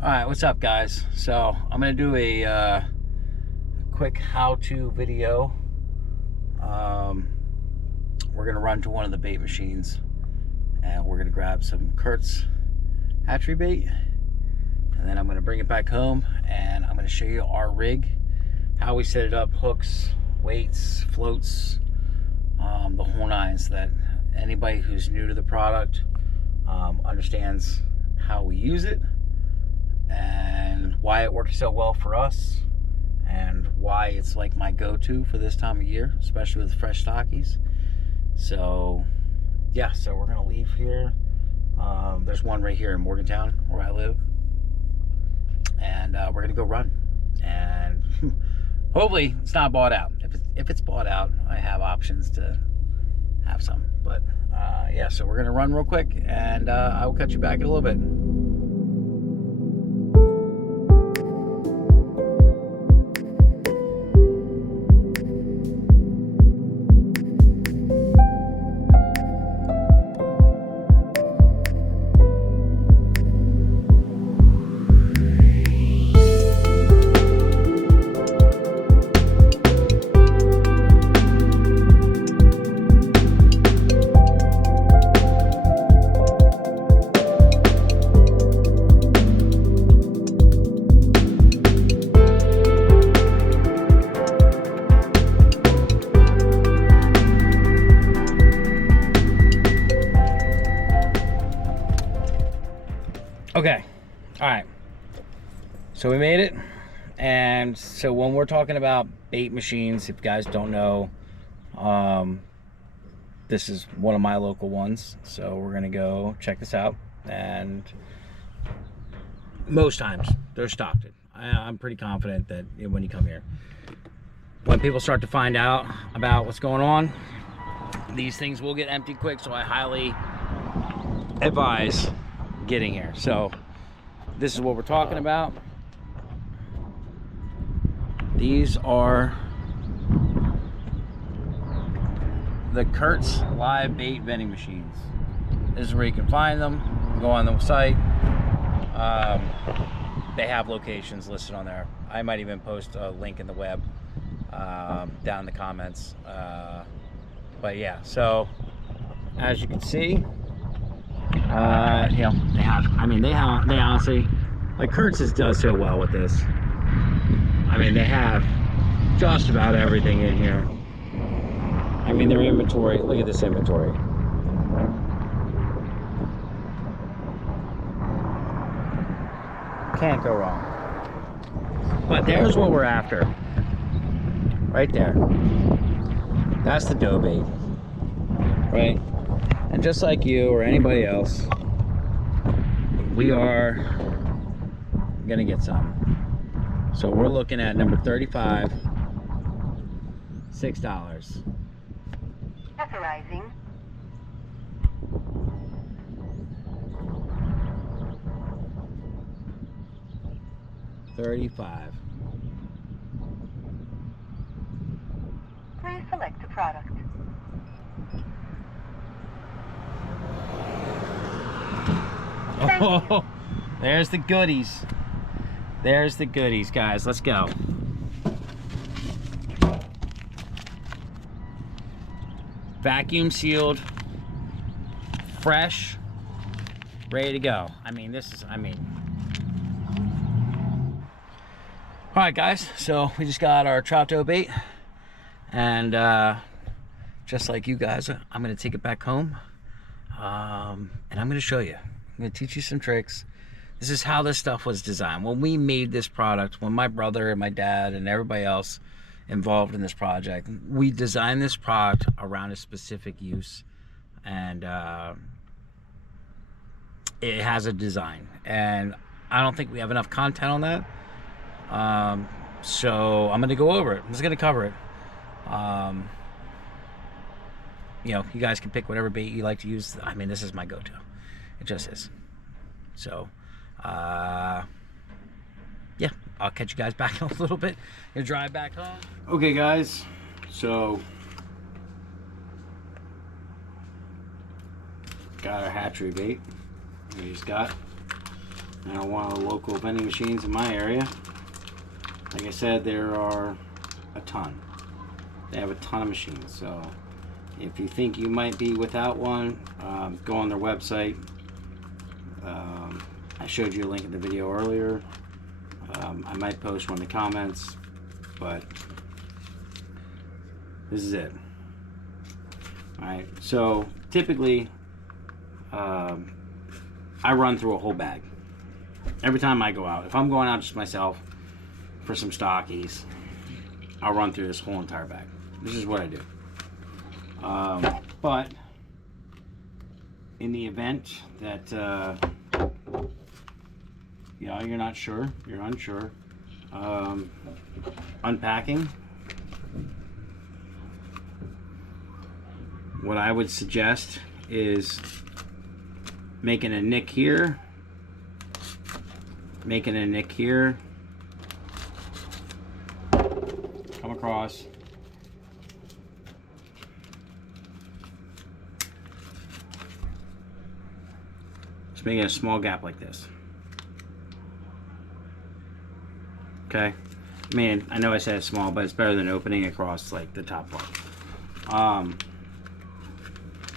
Alright, what's up guys? So I'm gonna do a quick how-to video. We're gonna run to one of the bait machines and we're gonna grab some Kurtz hatchery bait, and then I'm gonna bring it back home and I'm gonna show you our rig, how we set it up, hooks, weights, floats, the whole nine, so that anybody who's new to the product understands how we use it and why it works so well for us and why it's like my go-to for this time of year, especially with fresh stockies. So yeah, so we're gonna leave here. There's one right here in Morgantown where I live, and we're gonna go run, and hopefully it's not bought out. If it's bought out, I have options to have some, but yeah, so we're gonna run real quick, and I will catch you back in a little bit. Okay, all right, so we made it. And so when we're talking about bait machines, if you guys don't know, this is one of my local ones, so we're gonna go check this out. And most times they're stocked. I'm pretty confident that when you come here, when people start to find out about what's going on, these things will get emptied quick, so I highly advise getting here. So this is what we're talking about. These are the Kurtz live bait vending machines. This is where you can find them. Go on the site. They have locations listed on there. I might even post a link in the web down in the comments. But yeah, so as you can see, you know, they have, I mean, they honestly, like, Kurtz does so well with this. I mean, they have just about everything in here. I mean, their inventory, look at this inventory. Can't go wrong. But there's what we're after. Right there. That's the dough bait. Right? And just like you or anybody else, we are gonna get some. So we're looking at number 35, $6. Authorizing. $35. Please select a product. Oh, there's the goodies. There's the goodies, guys. Let's go. Vacuum sealed, fresh, ready to go. I mean, this is, all right, guys. So we just got our trout dough bait, and just like you guys, I'm gonna take it back home, and I'm gonna show you. I'm gonna teach you some tricks. This is how this stuff was designed. When we made this product, when my brother and my dad and everybody else involved in this project, we designed this product around a specific use, and it has a design. And I don't think we have enough content on that. So I'm gonna go over it. I'm just gonna cover it. You know, you guys can pick whatever bait you like to use. I mean, this is my go-to. It just is. So, yeah, I'll catch you guys back in a little bit. Gonna drive back home. Okay, guys. So, got our hatchery bait. We just got one of the local vending machines in my area. Like I said, there are a ton. They have a ton of machines. So if you think you might be without one, go on their website. I showed you a link in the video earlier. I might post one in the comments, but this is it. Alright, so typically I run through a whole bag every time I go out. If I'm going out just myself for some stockies, I'll run through this whole entire bag. This is what I do. But in the event that you're not sure, you're unsure, unpacking, what I would suggest is making a nick here, come across, just making a small gap like this. Okay, I mean, I know I said it's small, but it's better than opening across like the top part.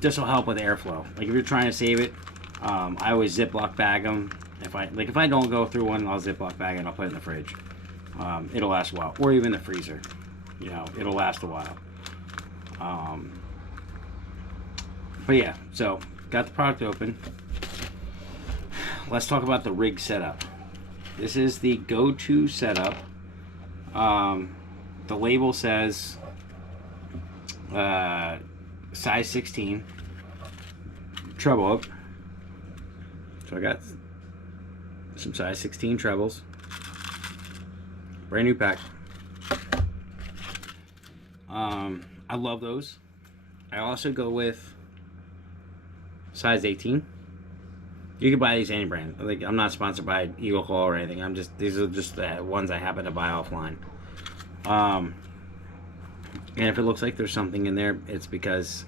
This will help with airflow. Like if you're trying to save it, I always Ziploc bag them. If I don't go through one, I'll Ziploc bag it and I'll put it in the fridge. It'll last a while, or even the freezer. You know, it'll last a while. But yeah, so got the product open. Let's talk about the rig setup. This is the go-to setup. The label says size 16 treble up. So I got some size 16 trebles. Brand new pack. I love those. I also go with size 18. You can buy these any brand. Like, I'm not sponsored by Eagle Claw or anything. These are just the ones I happen to buy offline. And if it looks like there's something in there, it's because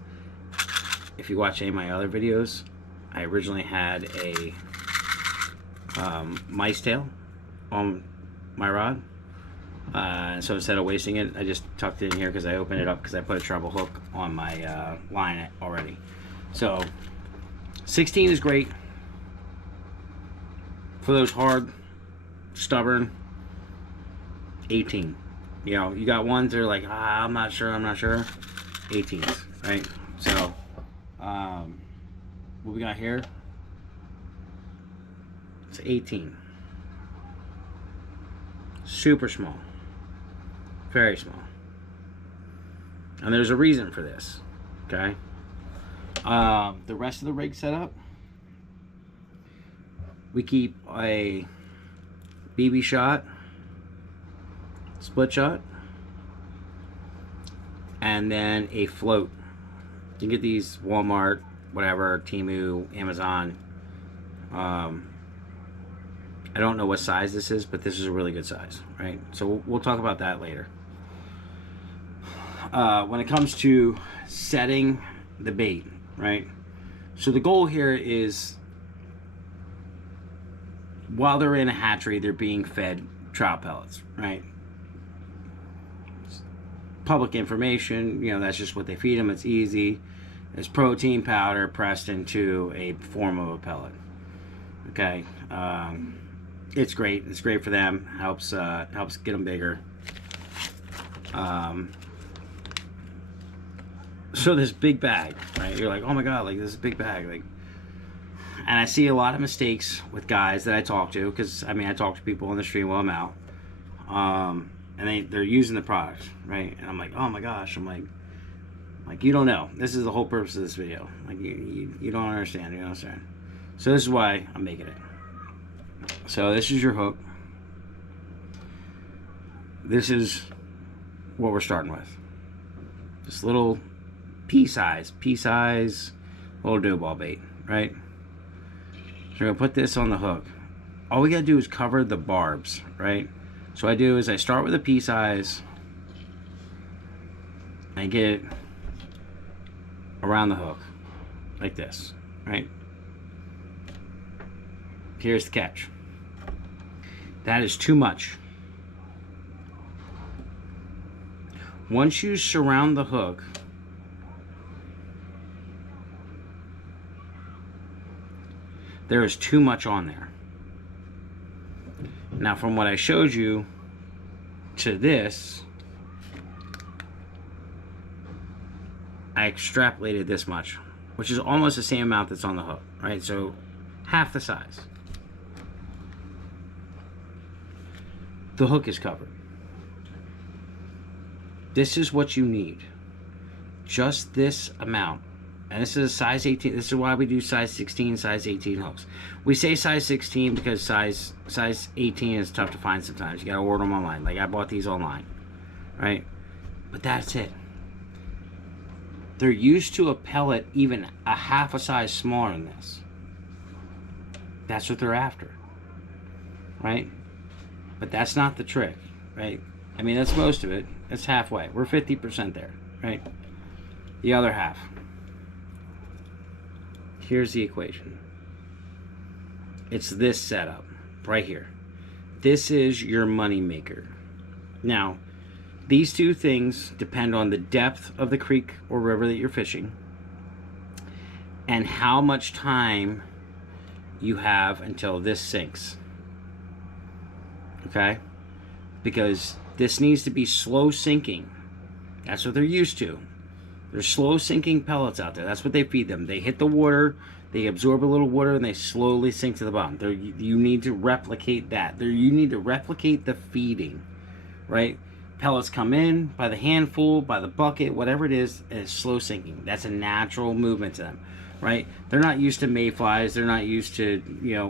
if you watch any of my other videos, I originally had a mice tail on my rod. So instead of wasting it, I just tucked it in here because I opened it up because I put a treble hook on my line already. So 16 is great for those hard, stubborn. 18. You know, you got ones that are like, I'm not sure. 18s, right? So, what we got here? It's 18. Super small. Very small. And there's a reason for this, okay? The rest of the rig setup, we keep a BB shot, split shot, and then a float. You can get these Walmart, whatever, Temu, Amazon. I don't know what size this is, but this is a really good size, right? So we'll talk about that later. When it comes to setting the bait, right? So the goal here is, while they're in a hatchery, they're being fed trout pellets, right? Public information, you know, that's just what they feed them. It's easy. It's protein powder pressed into a form of a pellet. Okay, it's great. It's great for them. Helps get them bigger. So this big bag, right? You're like, oh my god, like this is a big bag, like. And I see a lot of mistakes with guys that I talk to, because I mean I talk to people on the street while I'm out, and they're using the product, right? And I'm like, oh my gosh, I'm like you don't know. This is the whole purpose of this video. Like you don't understand. You know what I'm saying? So this is why I'm making it. So this is your hook. This is what we're starting with. This little pea-size little dough ball bait, right? So we're gonna put this on the hook. All we gotta do is cover the barbs, right? So what I do is I start with a pea size. I get it around the hook, like this, right? Here's the catch. That is too much. Once you surround the hook, there is too much on there. Now, from what I showed you to this, I extrapolated this much, which is almost the same amount that's on the hook, right? So half the size. The hook is covered. This is what you need. Just this amount. And this is a size 18. This is why we do size 16, size 18 hooks. We say size 16 because size 18 is tough to find sometimes. You gotta order them online. Like I bought these online, right? But that's it. They're used to a pellet even a half a size smaller than this. That's what they're after, right? But that's not the trick, right? I mean, that's most of it. It's halfway. We're 50% there, right? The other half. Here's the equation. It's this setup right here. This is your money maker. Now, these two things depend on the depth of the creek or river that you're fishing and how much time you have until this sinks. Okay? Because this needs to be slow sinking. That's what they're used to. There's slow sinking pellets out there. That's what they feed them. They hit the water, they absorb a little water, and they slowly sink to the bottom. You need to replicate that. You need to replicate the feeding, right? Pellets come in by the handful, by the bucket, whatever it is, and it's slow sinking. That's a natural movement to them, right? They're not used to mayflies. They're not used to,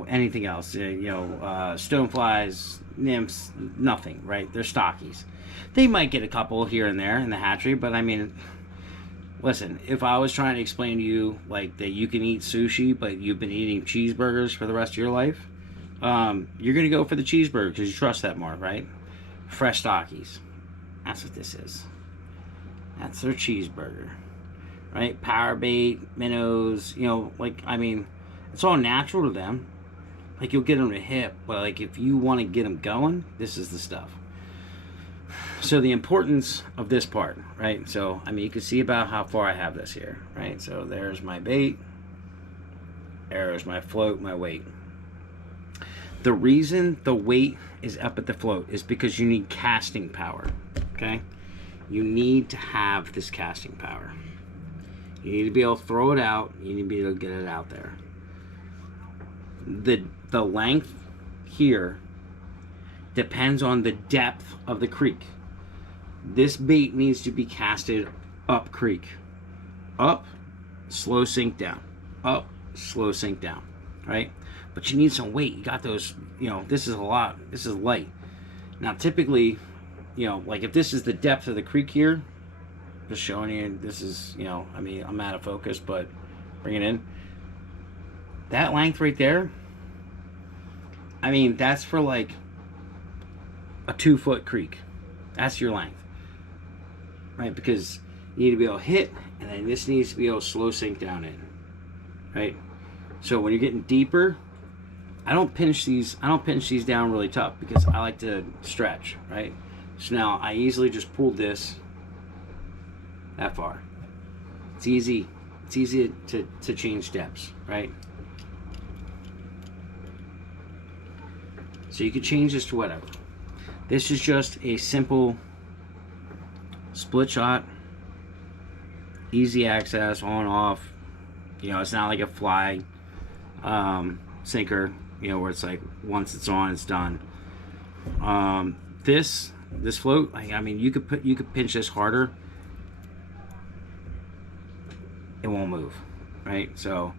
anything else. Stoneflies, nymphs, nothing, right? They're stockies. They might get a couple here and there in the hatchery, but I mean, listen, if I was trying to explain to you like that you can eat sushi, but you've been eating cheeseburgers for the rest of your life, you're gonna go for the cheeseburger because you trust that more, right? Fresh stockies. That's what this is. That's their cheeseburger, right? Power bait, minnows, it's all natural to them. Like you'll get them to hip, but like if you want to get them going, this is the stuff. So the importance of this part, right? So, I mean, you can see about how far I have this here, right? So there's my bait, there's my float, my weight. The reason the weight is up at the float is because you need casting power, okay? You need to have this casting power. You need to be able to throw it out. You need to be able to get it out there. The length here depends on the depth of the creek. This bait needs to be casted up creek. Up, slow sink down. Up, slow sink down, right? But you need some weight. You got those, this is a lot. This is light. Now, typically, like if this is the depth of the creek here, just showing you, this is, I'm out of focus, but bring it in. That length right there, I mean, that's for like a 2-foot creek. That's your length, right? Because you need to be able to hit, and then this needs to be able to slow sink down in, right? So when you're getting deeper, I don't pinch these down really tough because I like to stretch, right? So now I easily just pulled this that far. It's easy to change depths, right? So you can change this to whatever. This is just a simple split shot, easy access, on, off. It's not like a fly sinker, where it's like once it's on, it's done. This float, I mean, you could pinch this harder, it won't move, right? So,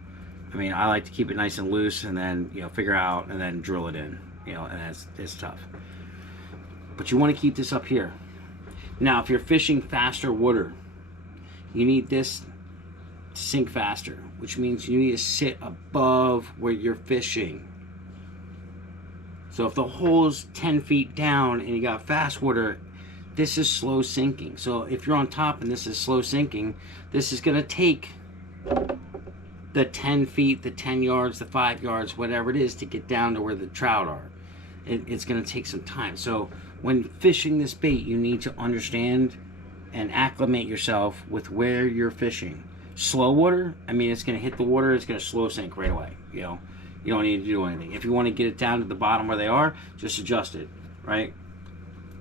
I mean, I like to keep it nice and loose, and then figure out and then drill it in, and it's tough. But you want to keep this up here. Now, if you're fishing faster water, you need this to sink faster, which means you need to sit above where you're fishing. So if the hole is 10 feet down and you got fast water, this is slow sinking. So if you're on top and this is slow sinking, this is going to take the 10 feet, the 10 yards, the 5 yards, whatever it is, to get down to where the trout are. it's going to take some time. So when fishing this bait, you need to understand and acclimate yourself with where you're fishing. Slow water, I mean, it's going to hit the water, it's going to slow sink right away. You know, you don't need to do anything. If you want to get it down to the bottom where they are, just adjust it, right?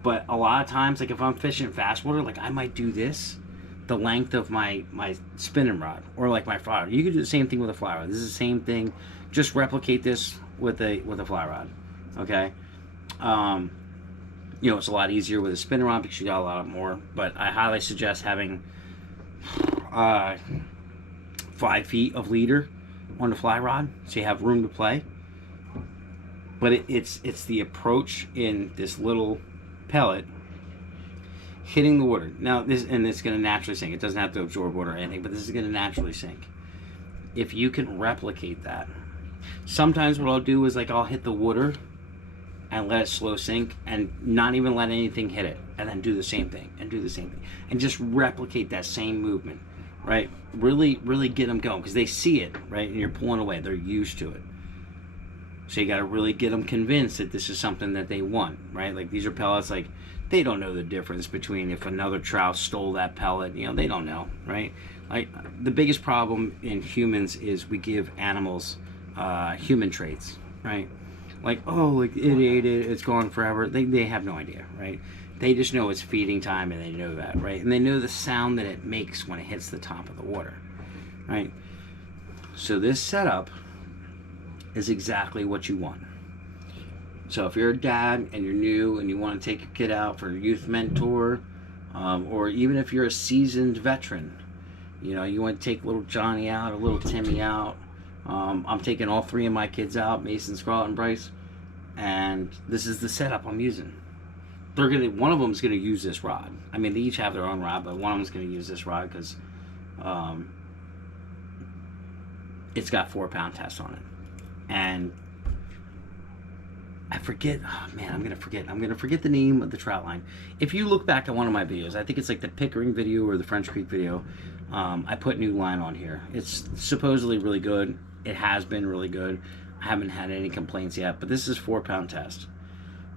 But a lot of times, like if I'm fishing fast water, like I might do this, the length of my spinning rod, or like my fly rod. You could do the same thing with a fly rod. This is the same thing. Just replicate this with a fly rod, okay? You know, it's a lot easier with a spinning rod because you got a lot more. But I highly suggest having 5 feet of leader on the fly rod, so you have room to play. But it's the approach in this little pellet hitting the water. Now this, and it's going to naturally sink. It doesn't have to absorb water or anything, but this is going to naturally sink. If you can replicate that, sometimes what I'll do is like I'll hit the water and let it slow sink and not even let anything hit it, and then do the same thing and do the same thing and just replicate that same movement, right? Really get them going, because they see it, right? And you're pulling away, they're used to it. So you got to really get them convinced that this is something that they want, right? Like these are pellets, like they don't know the difference between if another trout stole that pellet, you know, they don't know, right? Like the biggest problem in humans is we give animals human traits, right? Like, oh, like it ate it, it's gone forever. They have no idea, right? They just know it's feeding time, and they know that, right? And they know the sound that it makes when it hits the top of the water, right? So this setup is exactly what you want. So if you're a dad and you're new and you want to take your kid out for a youth mentor, or even if you're a seasoned veteran, you know, you want to take little Johnny out or little Timmy out. I'm taking all 3 of my kids out, Mason, Scarlett, and Bryce, and this is the setup I'm using. One of them's gonna use this rod. I mean, they each have their own rod, but one of them's gonna use this rod because it's got 4-pound test on it. And I forget, oh man, I'm gonna forget the name of the trout line. If you look back at one of my videos, I think it's like the Pickering video or the French Creek video, I put new line on here. It's supposedly really good. It has been really good. I haven't had any complaints yet, but this is 4-pound test.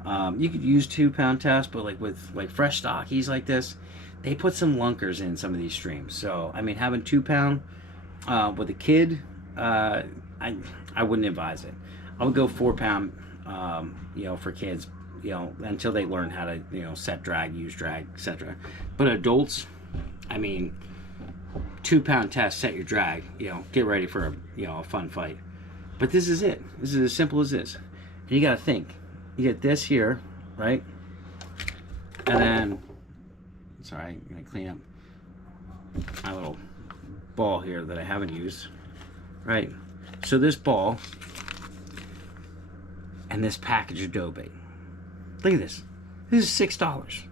You could use 2-pound test, but like with like fresh stockies like this, they put some lunkers in some of these streams. So I mean, having 2-pound with a kid, I wouldn't advise it. I would go 4-pound, you know, for kids, you know, until they learn how to, you know, set drag, use drag, etc. But adults, I mean, 2-pound test, set your drag, you know, get ready for a, you know, a fun fight. But this is it. This is as simple as this. And you got to think. You get this here, right? And then, sorry, I'm gonna clean up my little ball here that I haven't used, right? So this ball and this package of dough bait. Look at this. This is $6.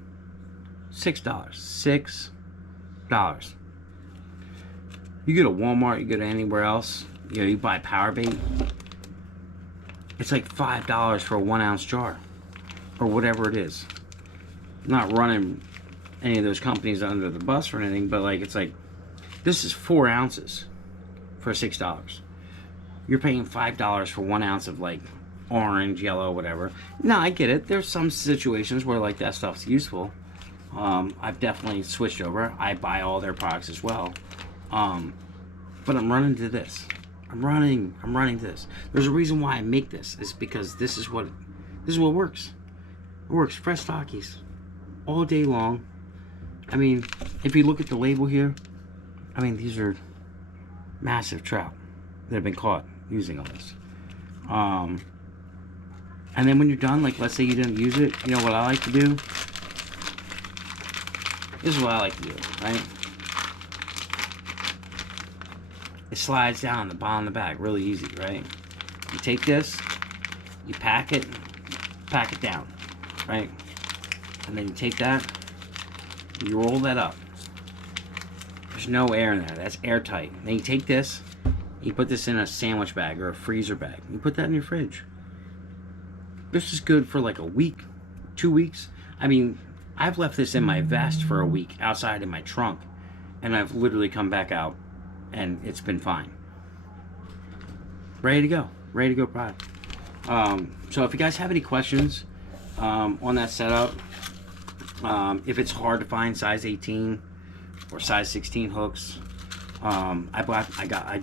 $6. You go to Walmart, you go to anywhere else, you know, you buy power bait. It's like $5 for a 1-ounce jar, or whatever it is. I'm not running any of those companies under the bus or anything, but like it's like, this is 4 ounces for $6. You're paying $5 for 1 ounce of like orange, yellow, whatever. No, I get it. There's some situations where like that stuff's useful. I've definitely switched over. I buy all their products as well. But I'm running to this. I'm running to this. There's a reason why I make this. It's because this is what works. It works. Fresh stockies all day long. I mean, if you look at the label here, I mean, these are massive trout that have been caught using all this. And then when you're done, like let's say you didn't use it, you know what I like to do? This is what I like to do, right? It slides down the bottom of the bag, really easy, right? You take this, you pack it down, right? And then you take that, you roll that up. There's no air in there, that's airtight. Then you take this, you put this in a sandwich bag or a freezer bag. You put that in your fridge. This is good for like a week, 2 weeks. I mean, I've left this in my vest for a week outside in my trunk, and I've literally come back out and it's been fine. Ready to go product. So if you guys have any questions on that setup, if it's hard to find size 18 or size 16 hooks, I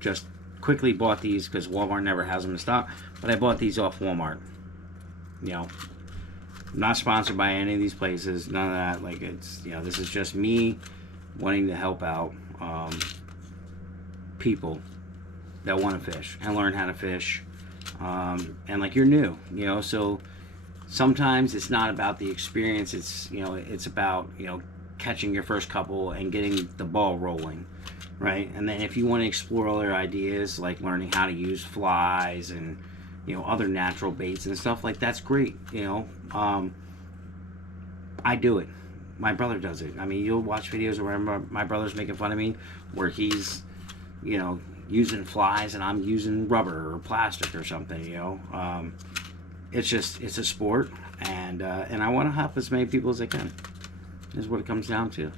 just quickly bought these because Walmart never has them in stock, but I bought these off Walmart. You know, I'm not sponsored by any of these places, none of that. Like, it's, you know, this is just me wanting to help out people that want to fish and learn how to fish. And like, you're new, you know, so sometimes it's not about the experience, it's, you know, it's about, you know, catching your first couple and getting the ball rolling, right? And then if you want to explore other ideas, like learning how to use flies and, you know, other natural baits and stuff, like, that's great, you know. I do it, my brother does it. I mean, you'll watch videos where my brother's making fun of me where he's, you know, using flies and I'm using rubber or plastic or something, you know. It's just, it's a sport, and I want to help as many people as I can, is what it comes down to.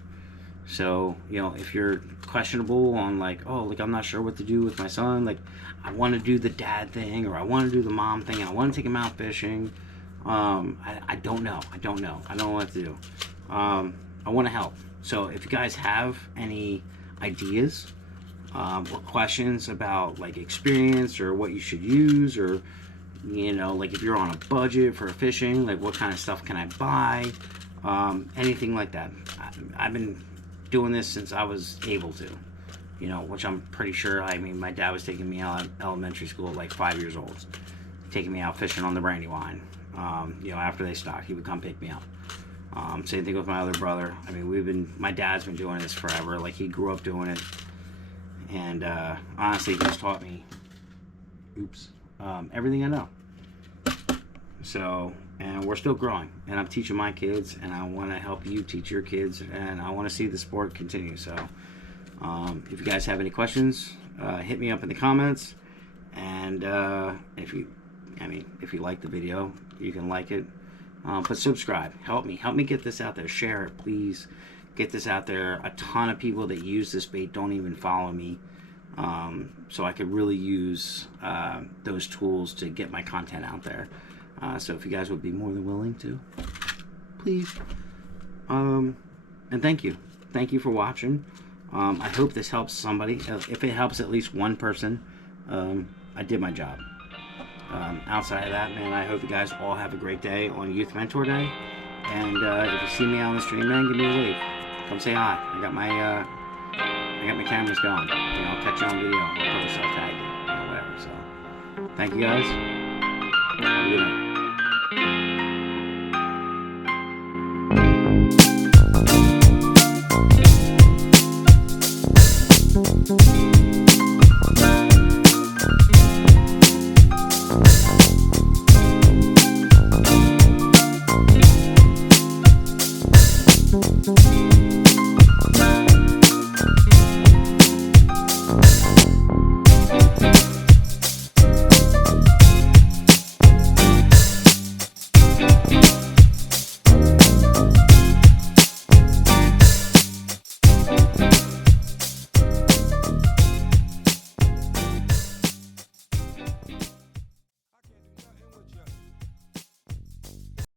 So, you know, if you're questionable on, like, oh, like, I'm not sure what to do with my son, like, I want to do the dad thing, or I want to do the mom thing, and I want to take him out fishing, I don't know. I don't know what to do. I want to help. So if you guys have any ideas or questions about, like, experience or what you should use, or, you know, like, if you're on a budget for fishing, like, what kind of stuff can I buy, anything like that. I've been doing this since I was able to, you know, which I'm pretty sure, I mean, my dad was taking me out of elementary school at like 5 years old, taking me out fishing on the Brandywine. You know, after they stocked, he would come pick me up. Same thing with my other brother. I mean, my dad's been doing this forever. Like, he grew up doing it, and honestly, he's taught me, everything I know. So, and we're still growing, and I'm teaching my kids, and I want to help you teach your kids, and I want to see the sport continue. So if you guys have any questions, hit me up in the comments, and if you like the video, you can like it, but subscribe. Help me get this out there. Share it, please. Get this out there. A ton of people that use this bait don't even follow me, so I could really use those tools to get my content out there. So if you guys would be more than willing to, please. And thank you for watching. I hope this helps somebody. If it helps at least one person, I did my job. Outside of that, man, I hope you guys all have a great day on Youth Mentor Day. And if you see me on the stream, man, give me a wave. Come say hi. I got my cameras going. You know, I'll catch you on video. I'll put myself tagged in, you know, whatever. So, thank you guys.